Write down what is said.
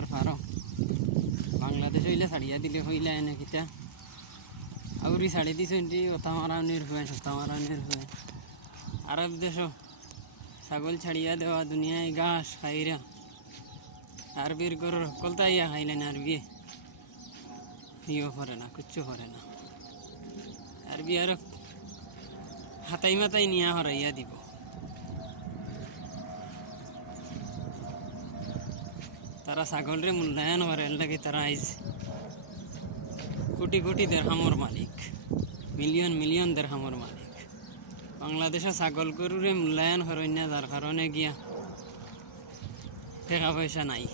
সাগর পারো বাংলাদেশ হইলে ছাড়িয়া দিলে হইলে এনে কিতা আউরি ছাড়ি দিছেন ওতা মারানির হুয়ে সস্তা মারানির হুয়ে আরব দেশও ছাগল ছাড়িয়া দেওয়া দুনিয়ায় ঘাস খাইরা আরবির গরুর কলতা ইয়া খাইলেন আরবি ইয়ে করে না কিচ্ছু করে না আরবি আর হাতাই মাতাই নিয়া হরাইয়া দিব তারা ছাগলরে মূল্যায়ন করে লাগে তারা আইজ কোটি কোটি দেড়হামর মালিক মিলিয়ন মিলিয়ন দেড়হামর মালিক বাংলাদেশে ছাগল গরুরে মূল্যায়ন করেন না যার কারণে গিয়া টাকা পয়সা নাই